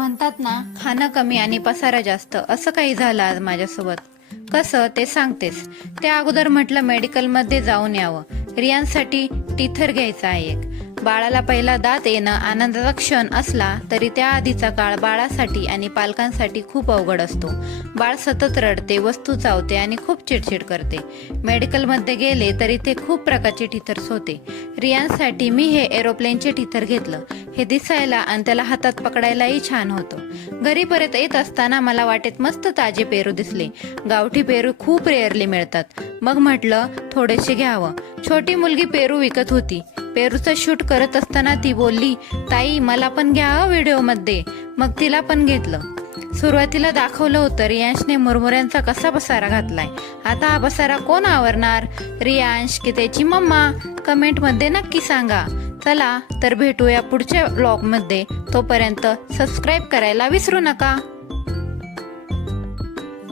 म्हणतात ना, खाणं कमी आणि पसारा जास्त, असं काही झालं आज माझ्यासोबत. कसं ते सांगतेस. त्या अगोदर म्हटलं मेडिकलमध्ये जाऊन यावं. रियांसाठी टीथर घ्यायचा आहे एक. बाळाला पहिला दात येणं आनंदाचा क्षण असला तरी त्या आधीचा काळ बाळासाठी आणि पालकांसाठी खूप अवघड असतो. बाळ सतत रडते, वस्तू चावते आणि खूप चिडचिड करते. मेडिकलमध्ये गेले तरी ते खूप प्रकारचे टीथर्स होते. रियांसाठी मी हे एरोप्लेनचे टीथर घेतलं. हे दिसायला आणि त्याला हातात पकडायलाही छान होतं. घरी परत येत असताना मला वाटेत मस्त ताजे पेरू दिसले. गावठी पेरू खूप रेअरली मिळतात. मग म्हटलं थोडेसे घ्यावं. छोटी मुलगी पेरू विकत होती. पेरूचं शूट करत असताना ती बोलली, ताई मला पण घ्या व्हिडिओमध्ये. मग तिला पण घेतलं. सुरुवातीला दाखवलं होतं रियांशने मुरमुऱ्यांचा कसा पसारा घातलाय. आता हा पसारा कोण आवरणार, रियांश की त्याची मम्मा? कमेंटमध्ये नक्की सांगा. चला तर भेटूया पुढच्या व्लॉगमध्ये. तोपर्यंत सबस्क्राईब करायला विसरू नका.